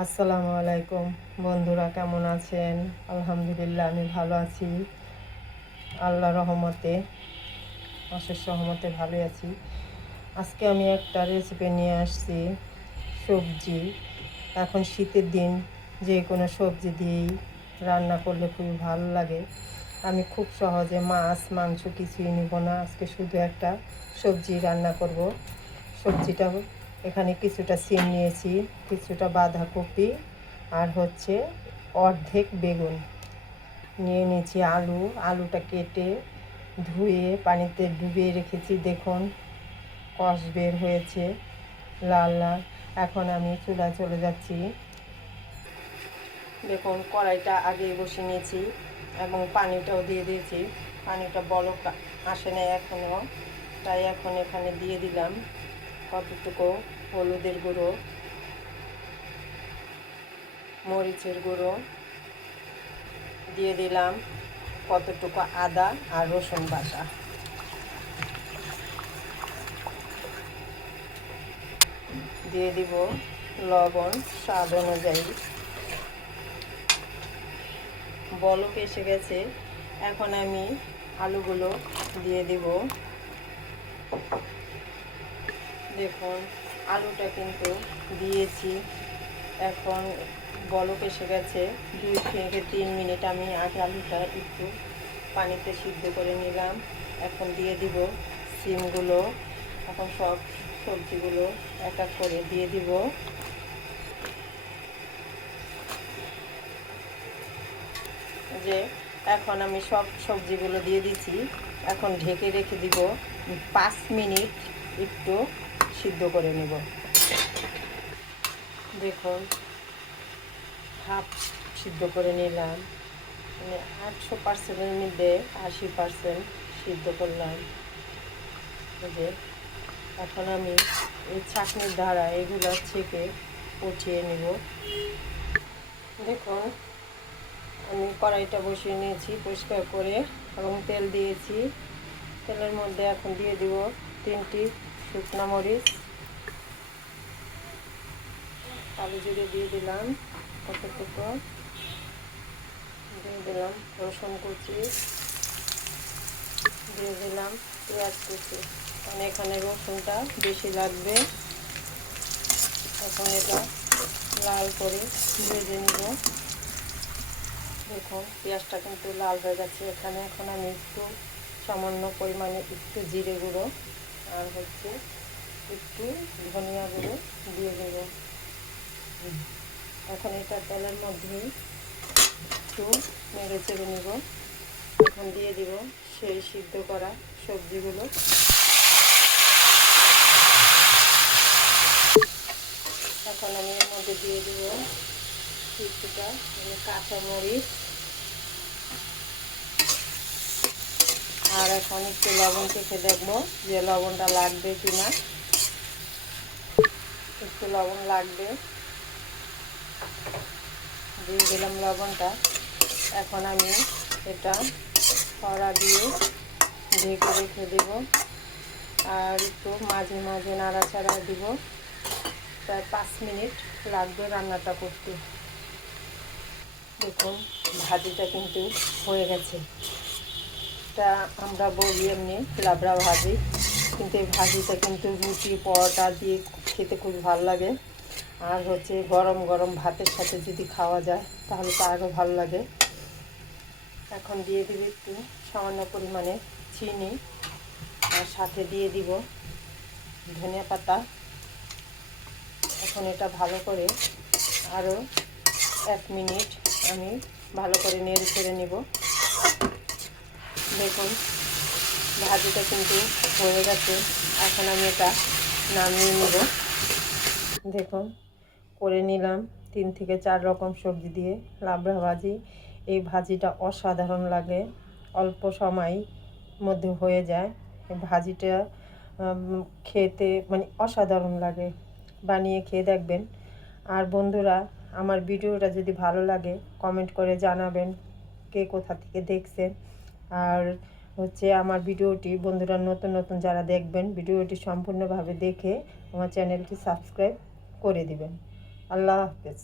আসসালামু আলাইকুম বন্ধুরা, কেমন আছেন? আলহামদুলিল্লাহ, আমি ভালো আছি। আল্লাহর রহমতে, অশেষ রহমতে ভালো আছি। আজকে আমি একটা রেসিপি নিয়ে আসছি। সবজি, এখন শীতের দিন যে কোনো সবজি দিয়েই রান্না করলে খুবই ভালো লাগে। আমি খুব সহজে মাছ মাংস কিছুই নিব না, আজকে শুধু একটা সবজি রান্না করব। সবজিটা এখানে কিছুটা সিম নিয়েছি, কিছুটা বাঁধাকপি, আর হচ্ছে অর্ধেক বেগুন নিয়ে নিয়েছি। আলুটা কেটে ধুয়ে পানিতে ডুবিয়ে রেখেছি। দেখুন কষ বের হয়েছে, লাল লাল। এখন আমি চুলায় চলে যাচ্ছি। দেখুন কড়াইটা আগে বসিয়ে নিয়েছি এবং পানিটাও দিয়ে দিয়েছি। পানিটা বলক আসে না এখনও, তাই এখন এখানে দিয়ে দিলাম কতটুকু হলুদের গুঁড়ো, মরিচের গুঁড়ো, দিয়ে দিলাম কতটুকু আদা আর রসুন বাটা, দিয়ে দিব লবণ স্বাদ অনুযায়ী। বলক এসে গেছে, এখন আমি আলুগুলো দিয়ে দিব। দেখুন আলুটা কিন্তু দিয়েছি, এখন বলক এসে গেছে। 2 থেকে 3 মিনিট আমি আগে আলুটা একটু পানিতে সিদ্ধ করে নিলাম। এখন দিয়ে দিব সিমগুলো। এখন সব সবজিগুলো এক এক করে দিয়ে দিব। যে এখন আমি সব সবজিগুলো দিয়ে দিচ্ছি। এখন ঢেকে রেখে দিব 5 মিনিট, একটু সিদ্ধ করে নেব। দেখুন হাফ সিদ্ধ করে নিলাম, মানে 100%-এর মধ্যে 80% সিদ্ধ করলাম। যে এখন আমি এই ছাঁকনির দ্বারা এগুলো ছেঁকে উঠিয়ে নেব। দেখুন আমি কড়াইটা বসিয়ে নিয়েছি পরিষ্কার করে এবং তেল দিয়েছি। তেলের মধ্যে এখন দিয়ে দিব 3টি শুকনো মরিচ, কালো জিরে দিয়ে দিলাম কতটুকু, দিয়ে দিলাম রসুন কুচি, দিয়ে দিলাম পেঁয়াজ কুচি। কারণ এখানে রসুনটা বেশি লাগবে। এখন এটা লাল করে ভেজে নেব। দেখুন পেঁয়াজটা কিন্তু লাল হয়ে গেছে। এখানে এখন আমি একটু সামান্য পরিমাণে একটু জিরে গুঁড়ো আর হচ্ছে একটু ধনিয়া গুঁড়ো দিয়ে দেব। এখন এটা তেলের মধ্যে একটু নেড়ে চেড়ে নেব। এখন দিয়ে দিব সেই সিদ্ধ করা সবজিগুলো। এখন আমি এর মধ্যে দিয়ে দিব কিছুটা কাঁচামরিচ, আর এখন একটু লবণ চেখে দেখবো যে লবণটা লাগবে কিনা। একটু লবণ লাগবে, দিয়ে দিলাম লবণটা। এখন আমি এটা কড়া দিয়ে ঢেকে রেখে দেব আর একটু মাঝে মাঝে নাড়াচাড়া দিব। প্রায় 5 মিনিট লাগবে রান্নাটা করতে। দেখুন ভাজিটা কিন্তু হয়ে গেছে। এটা আমরা বলি এমনি লাবড়া ভাজি, কিন্তু এই ভাজিটা কিন্তু রুটি পরোটা দিয়ে খেতে খুব ভালো লাগে। আর হচ্ছে গরম গরম ভাতের সাথে যদি খাওয়া যায় তাহলে তো আরও ভালো লাগে। এখন দিয়ে দিব একটু সামান্য পরিমাণে চিনি, আর সাথে দিয়ে দিব ধনিয়া পাতা। এখন এটা ভালো করে আরও 1 মিনিট আমি ভালো করে নেড়ে চেড়ে নেব। দেখুন ভাজিটা কিন্তু হয়ে গেছে, এখন আমি এটা নামিয়ে নেব। দেখুন করে নিলাম 3 থেকে 4 রকম সবজি দিয়ে লাবড়া ভাজি। এই ভাজিটা অসাধারণ লাগে, অল্প সময় মধ্যে হয়ে যায়। এই ভাজিটা খেতে মানে অসাধারণ লাগে, বানিয়ে খেয়ে দেখবেন। আর বন্ধুরা, আমার ভিডিওটা যদি ভালো লাগে কমেন্ট করে জানাবেন কে কোথা থেকে দেখছেন। আর হচ্ছে আমার ভিডিওটি বন্ধুরা নতুন নতুন যারা দেখবেন, ভিডিওটি সম্পূর্ণভাবে দেখে আমার চ্যানেলটি সাবস্ক্রাইব করে দিবেন। আল্লাহ হাফেজ।